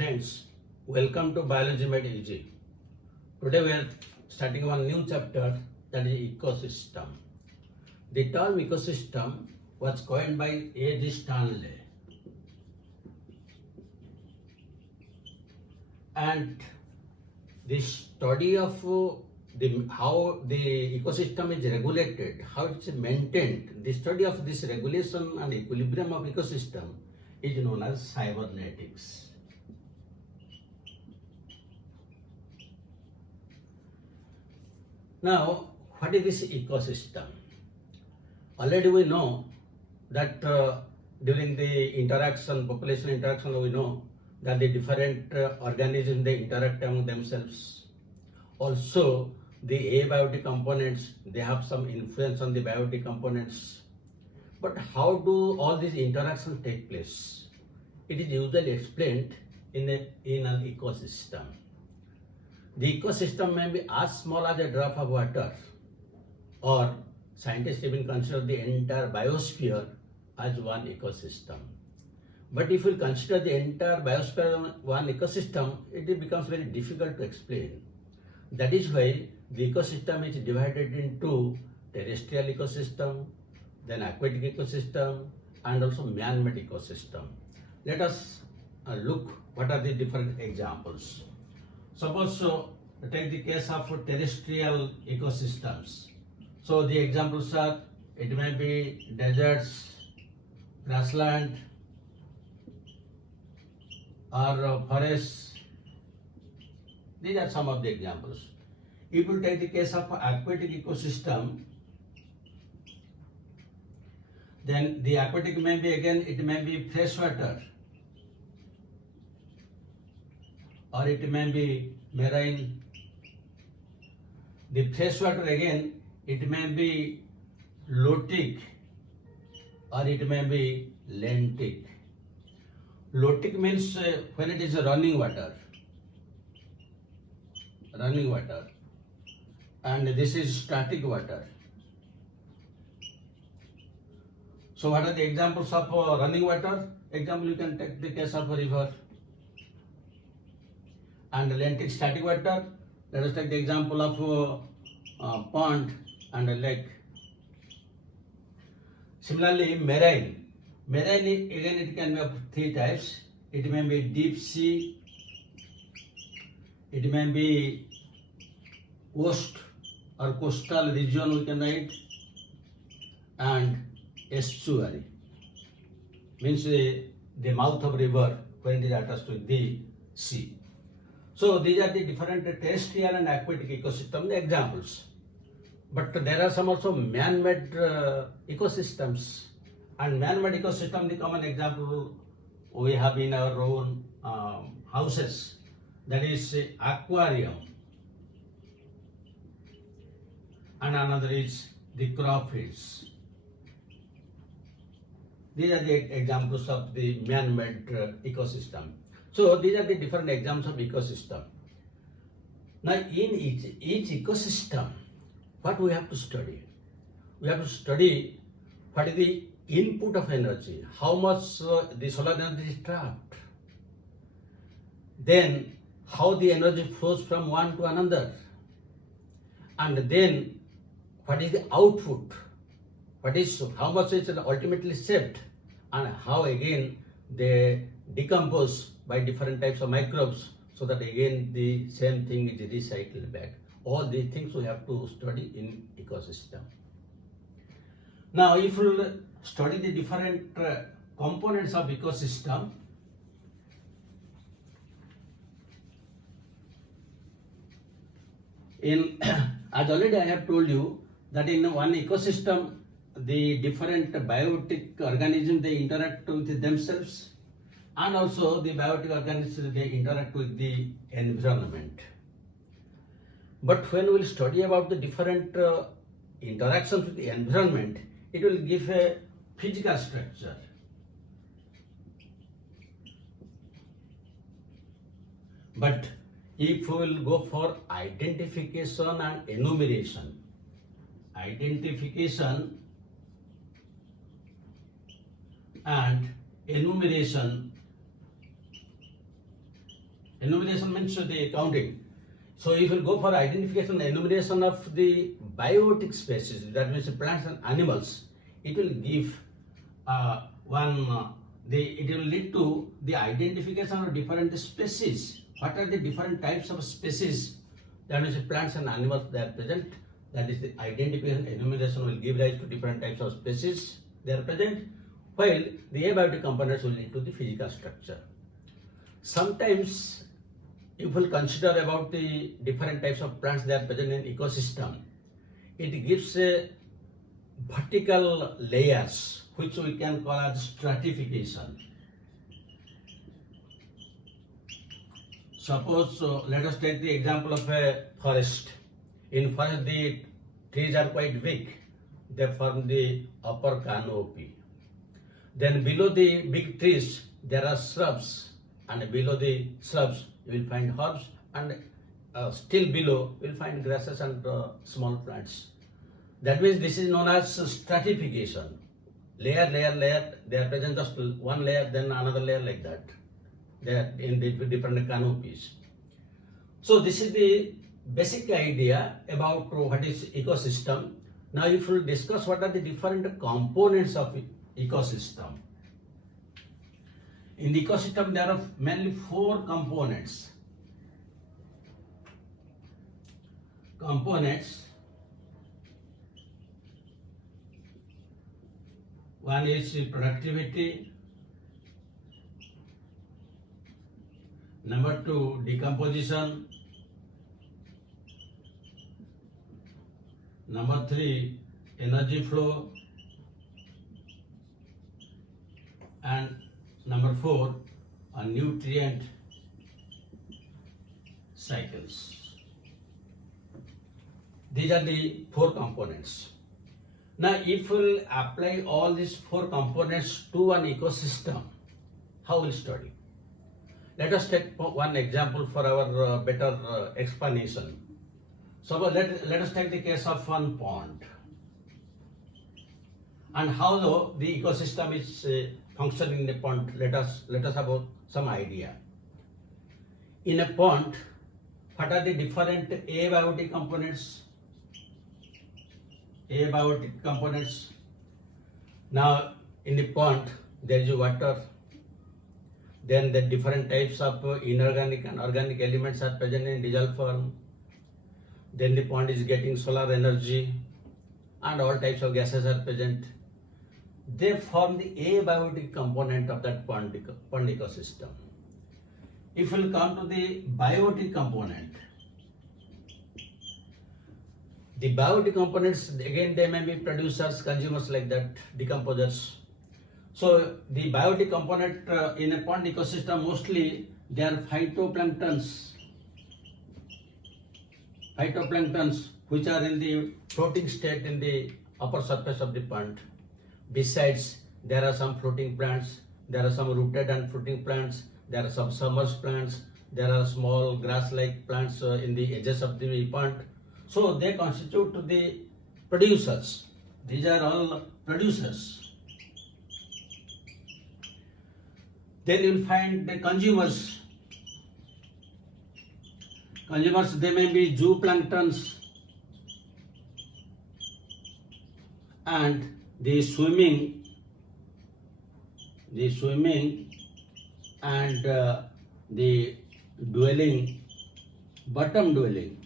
Friends, welcome to Biology Made Easy. Today we are starting one new chapter, that is ecosystem. The term ecosystem was coined by A.G. Stanley, and the study of how the ecosystem is regulated, how it is maintained, the study of this regulation and equilibrium of ecosystem is known as cybernatics. Now, what is this ecosystem? Already we know that during the interaction, population interaction, we know that the different organisms, they interact among themselves. Also, the abiotic components, they have some influence on the biotic components. But how do all these interactions take place? It is usually explained in an ecosystem. The ecosystem may be as small as a drop of water, or scientists even consider the entire biosphere as one ecosystem. But if we consider the entire biosphere one ecosystem, it becomes very difficult to explain. That is why the ecosystem is divided into terrestrial ecosystem, then aquatic ecosystem, and also man-made ecosystem. Let us look what are the different examples. Suppose take the case of terrestrial ecosystems. So the examples are, it may be deserts, grassland, or forests. These are some of the examples. If you take the case of aquatic ecosystem, then the aquatic may be, again, it may be freshwater, or it may be marine. The freshwater, again, it may be lotic, or it may be lentic. Lotic means when it is running water, and this is static water. So what are the examples of running water? Example, you can take the case of a river. And lentic, static water, let us take the example of a pond and a lake. Similarly, marine. Marine, again, it can be of three types. It may be deep sea, it may be coast or coastal region, we can write, and estuary, means the mouth of river when it is attached to the sea. So these are the different terrestrial and aquatic ecosystem examples. But there are some also man-made ecosystems. And man-made ecosystem, the common example we have in our own houses, that is aquarium. And another is the crop fields. These are the examples of the man-made ecosystem. So these are the different examples of ecosystem. Now in each ecosystem, what we have to study? We have to study what is the input of energy, how much the solar energy is trapped, then how the energy flows from one to another, and then what is the output, how much is ultimately saved, and how again they decompose by different types of microbes, so that again the same thing is recycled back. All these things we have to study in ecosystem. Now, if we study the different components of ecosystem, as already I have told you that in one ecosystem, the different biotic organisms, they interact with themselves, and also the biotic organisms, they interact with the environment. But when we will study about the different interactions with the environment, it will give a physical structure. But if we will go for identification and enumeration, Enumeration means the counting. So if you go for identification, enumeration of the biotic species, that means plants and animals, it will give it will lead to the identification of different species. What are the different types of species? That means plants and animals they are present. That is the identification. Enumeration will give rise to different types of species they are present, while the abiotic components will lead to the physical structure. Sometimes if we consider about the different types of plants that are present in ecosystem, it gives a vertical layers which we can call as stratification. Suppose let us take the example of a forest. In forest the trees are quite big, they form the upper canopy. Then below the big trees there are shrubs, and below the shrubs you will find herbs, and still below you will find grasses and small plants. That means this is known as stratification. Layer, they are present just one layer, then another layer like that. They are in the different canopies. So this is the basic idea about what is ecosystem. Now if we discuss what are the different components of ecosystem. In the ecosystem there are mainly 4 components. One is productivity, number 2 decomposition, number 3 energy flow, and number 4 nutrient cycles. These are the 4 components. Now, if we apply all these 4 components to an ecosystem, how we'll study? Let us take one example for our better explanation. So let us take the case of one pond, and how the ecosystem is functioning in a pond. Let us have some idea. In a pond, what are the different abiotic components? Abiotic components. Now in the pond there is water, then the different types of inorganic and organic elements are present in dissolved form, then the pond is getting solar energy, and all types of gases are present. They form the abiotic component of that pond ecosystem. If we will come to the biotic component, the biotic components, again they may be producers, consumers like that, decomposers. So the biotic component in a pond ecosystem, mostly they are phytoplanktons which are in the floating state in the upper surface of the pond. Besides, there are some floating plants, there are some rooted and fruiting plants, there are some submerged plants, there are small grass-like plants in the edges of the pond. So they constitute the producers. These are all producers. Then you will find the consumers. Consumers, they may be zooplanktons, and the swimming and the bottom dwelling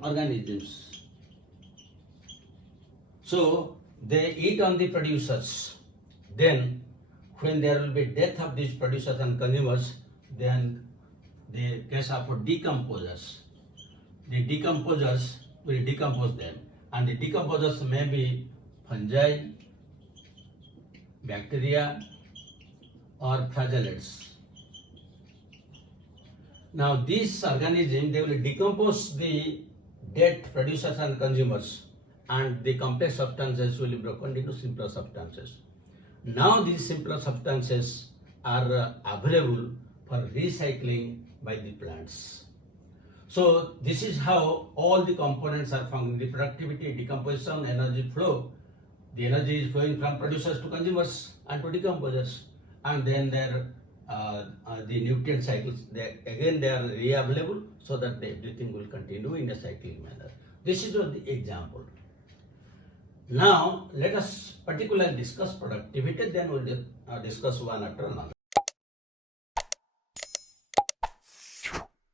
organisms. So they eat on the producers. Then when there will be death of these producers and consumers, then the case of decomposers. The decomposers will decompose them, and the decomposers may be fungi, bacteria, or flagellates. Now these organisms, they will decompose the dead producers and consumers, and the complex substances will be broken into simpler substances. Now these simpler substances are available for recycling by the plants. So this is how all the components are functioning: the productivity, decomposition, energy flow. The energy is flowing from producers to consumers and to decomposers, and then their the nutrient cycles, they are re-available so that everything will continue in a cyclic manner. This is the example. Now, let us particularly discuss productivity, then we'll discuss one after another.